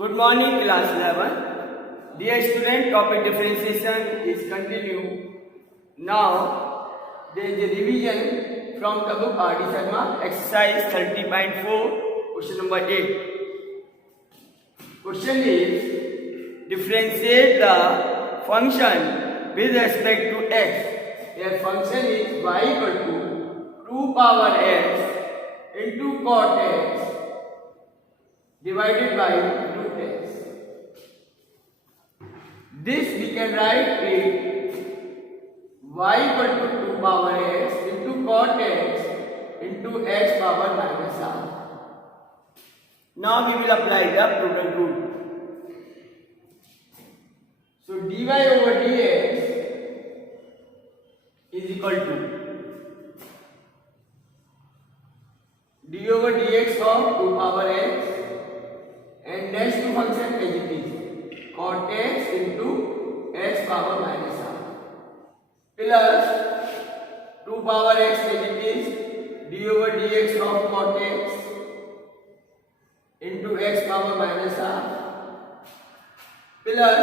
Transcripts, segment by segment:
Good morning, class 11. Dear student, topic differentiation is continued. Now, there is a revision from the book R.D. Sharma, exercise 30.4, question number 8. Question is, differentiate the function with respect to x. Your function is y equal to 2 power x into cot x divided by root x. This we can write it y equal to 2 power x into cot x into x power minus r. Now we will apply the product rule. So dy over dx is equal to d over dx of 2 power x and next to function as it is cot x into x power minus r plus 2 power x as it is d over dx of cot x into x power minus r plus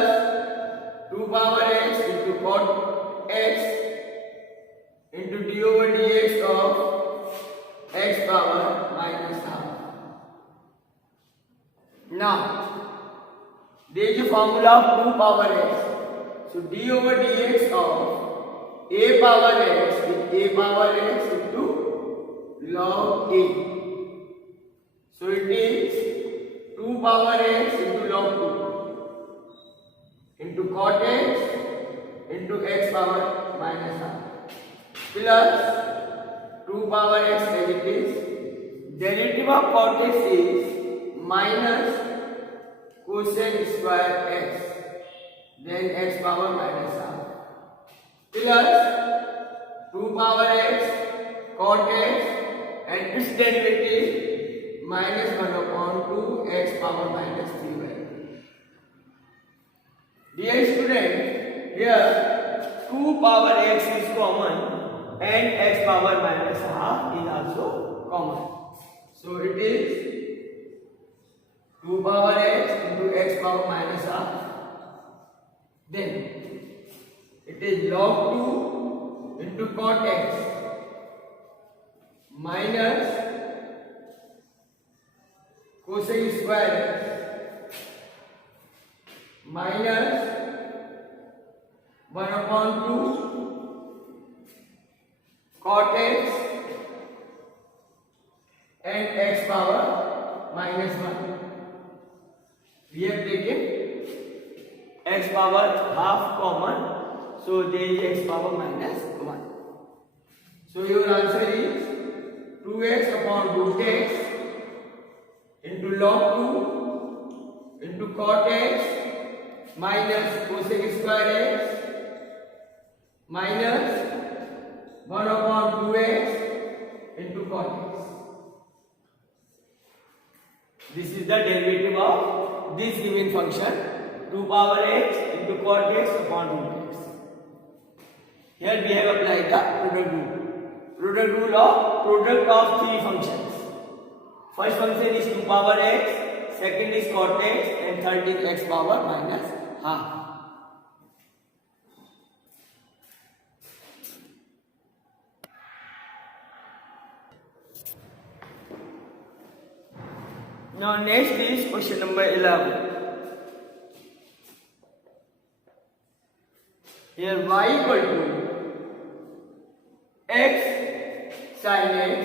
2 power x into cot x into d over dx of x power minus r. Now, there is a formula of 2 power x. So, d over dx of a power x is a power x into log a. So, it is 2 power x into log 2 into cot x into x power minus r plus 2 power x as it is. Derivative of cot x is minus cosec square x, then x power minus r plus 2 power x cot x and its derivative minus 1 upon 2 x power minus 3y. Dear student, here 2 power x is common and x power minus r is also common. So it is 2 power x into x power minus r. Then it is log 2 into cot x minus cosec square x minus 1 upon 2 cot x and x power minus 1. We have taken x power half common, so there is x power minus 1. So your answer is 2x upon root x into log 2 into cot x minus cosec square x minus 1 upon 2x into cot x. This is the derivative of this given function 2 power x into cot x upon root x. Here we have applied the product rule. Product rule of product of three functions. First function is 2 power x, second is cot x and third is x power minus half. Now next is question number 11. Here y equal to x sin x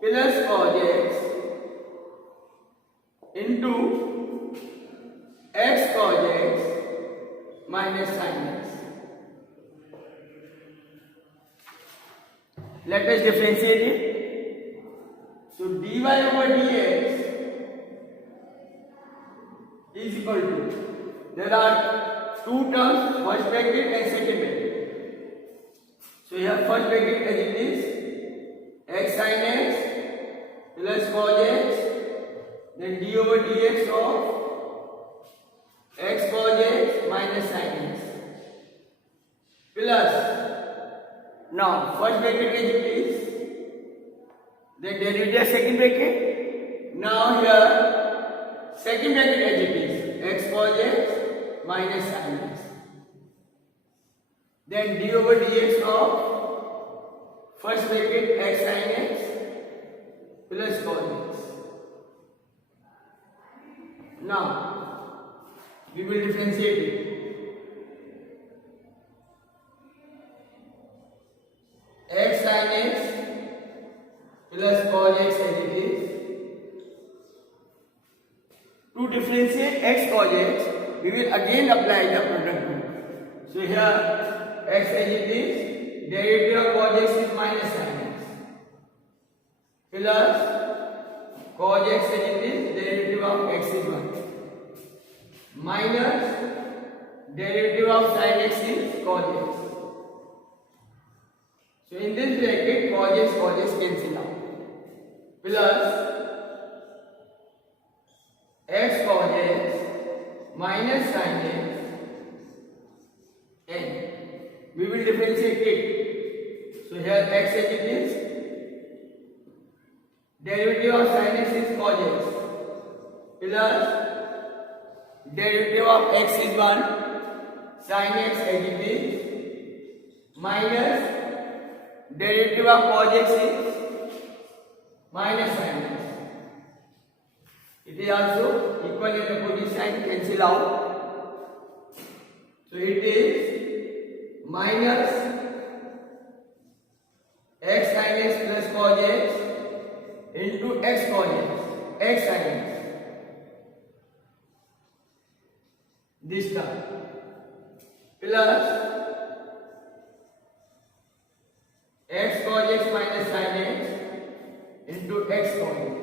plus cos x into x cos x minus sin x. Let us differentiate it. So dy over dx is equal to, there are two terms, first bracket and second bracket. So here first bracket as it is x sin x plus cos x, then d over dx of x cos x minus sin x plus, now first bracket as it is, then derivative second bracket. Now here second bracket as it is, x cos x minus sin x. Then d over dx of first bracket x sin x plus cos x. Now we will differentiate it. X sin x plus cos x as it is. To differentiate x cos x, we will again apply the product rule. So here x as it is, derivative of cos x is minus sin x plus cos x as it is, derivative of x is 1 minus derivative of sin x is cos x. So in this bracket cos x cancel out plus x cos x minus sin x n. We will differentiate it. So here x as it is, derivative of sin x is cos x plus derivative of x is 1 sin x as it is minus derivative of cos x is minus sin x. It is also equal and opposite sign cancel out. So it is minus x sin x plus cos x into x cos x, x sin x. This term plus x cos x minus sin x into x cos x.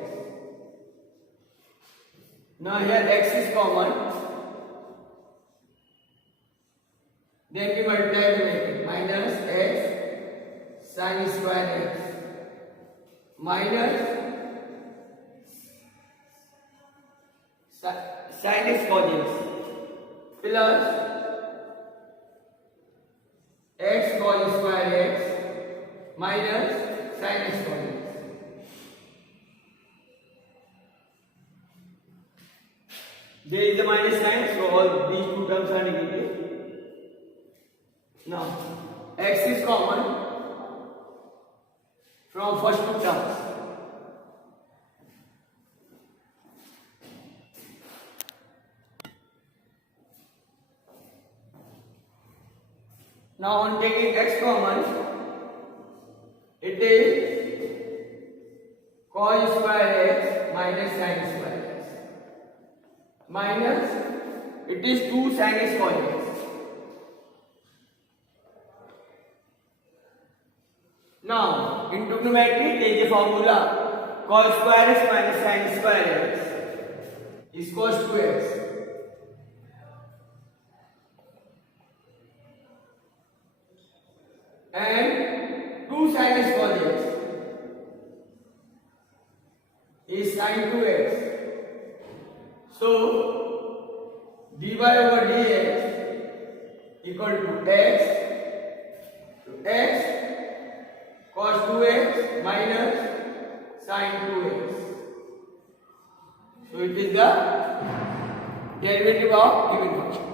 Now here x is common, then we multiply to make it minus x sin square x minus sin x cos x plus x cos square x minus sin x cos x. There is a minus sign, so all these two terms are negative. Now x is common from first two terms. Now on taking x common, it is cos square x minus sin square x minus it is 2 sin x cos x. Now in trigonometry there is a formula cos square x minus sin square x is cos 2x. And 2 sin x cos x is sin 2x. So dy over dx equal to x cos 2x minus sin 2x. So it is the derivative of given function.